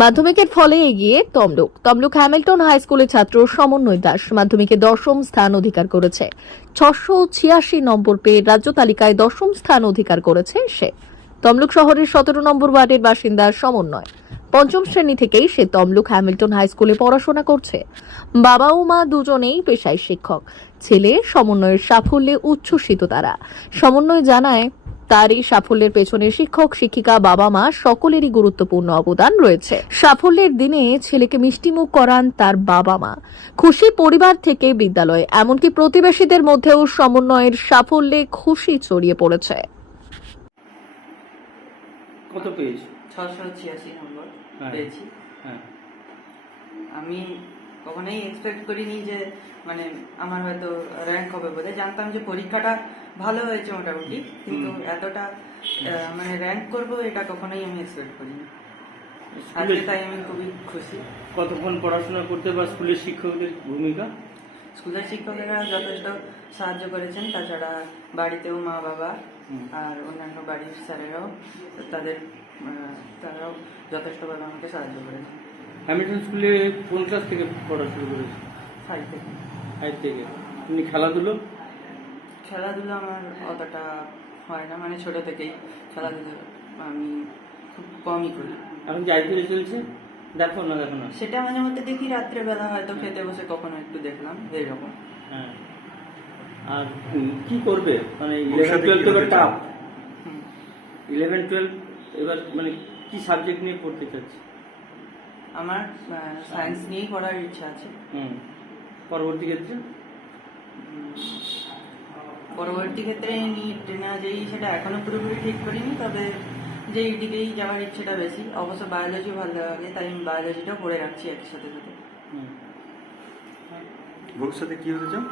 মাধ্যমিকের ফলে এগিয়ে তমলুক। তমলুক হ্যামিল্টন হাই স্কুলের ছাত্র সমন্বয় দাস মাধ্যমিকে দশম স্থান অধিকার করেছে। ছশো ছিয়াশি নম্বর পেয়ে রাজ্য তালিকায় দশম স্থান অধিকার করেছে সে। তমলুক শহরের সতেরো নম্বর ওয়ার্ডের বাসিন্দা সমন্বয়। পঞ্চম শ্রেণি থেকেই সে তমলুক হ্যামিল্টন হাই স্কুলে পড়াশোনা করছে। বাবা ও মা দুজনেই পেশায় শিক্ষক। ছেলে সমন্বয়ের সাফল্যে উচ্ছ্বসিত তারা। সমন্বয় জানায় তার এই সাফল্যের পেছনে শিক্ষক শিক্ষিকা বাবা মা সকলেরই গুরুত্বপূর্ণ অবদান রয়েছে। সাফল্যের দিনে ছেলেকে মিষ্টিমুখ করান তার বাবা মা। খুশি পরিবার থেকে বিদ্যালয় এমনকি প্রতিবেশীদের মধ্যেও সমন্বয়ের সাফল্যে খুশি ছড়িয়ে পড়েছে। কত পেয়েছ? ছশো ছিয়াশি নম্বর হ্যাঁ। পেয়েছি। হ্যাঁ। আমি কখনোই এক্সপেক্ট করিনি যে মানে আমার হয়তো র্যাঙ্ক হবে বলে জানতাম যে পরীক্ষাটা ভালো হয়েছে মোটামুটি কিন্তু এতটা মানে র্যাঙ্ক করব এটা কখনোই আমি এক্সপেক্ট করিনি। আজকে তাই আমি খুবই খুশি। কতক্ষণ পড়াশোনা করতে বা স্কুলের শিক্ষকদের ভূমিকা? স্কুলের শিক্ষকেরা যথেষ্ট সাহায্য করেছেন তাছাড়া বাড়িতেও মা বাবা আর অন্যান্য বাড়ির স্যারেরাও তাদের তারাও যথেষ্টভাবে আমাকে সাহায্য করেছেন। হ্যামিল্টন স্কুলে কোন ক্লাস থেকে পড়া শুরু করেছ? ফাইভ থেকে। ফাইভ থেকে। তুমি খেলাধুলো? খেলাধুলো আমার অতটা হয় না মানে ছোট থেকেই খেলাধুলো আমি খুব কমই করি। এখন কি আইপিএল চলছে? দেখো না দেখো না। সেটা মাঝে মধ্যে দেখি রাত্রেবেলা হয়তো খেতে বসে কখনো একটু দেখলাম এইরকম হ্যাঁ। আর কি করবে? মানে ইলেভেন টুয়েলভ তো টাফ হুম। ইলেভেন টুয়েলভ এবার মানে কি সাবজেক্ট নিয়ে পড়তে চাচ্ছি? আমার সায়েন্স নিয়েই পড়ার ইচ্ছা আছে। হুম। পরবর্তী ক্ষেত্রে? পরবর্তী ক্ষেত্রে নিট না যেই সেটা এখনও পুরোপুরি ঠিক করিনি তবে যেই দিকেই যাওয়ার ইচ্ছেটা বেশি। অবশ্য বায়োলজি ভালো লাগে তাই আমি বায়োলজিটাও পড়ে রাখছি একসাথে সাথে হুম। ভবিষ্যতে কি হতে চাও?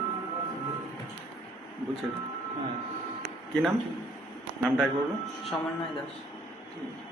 বুঝছ? হ্যাঁ। কি নাম? নামটা একবার বলো। সমন্বয় দাস। উন্নত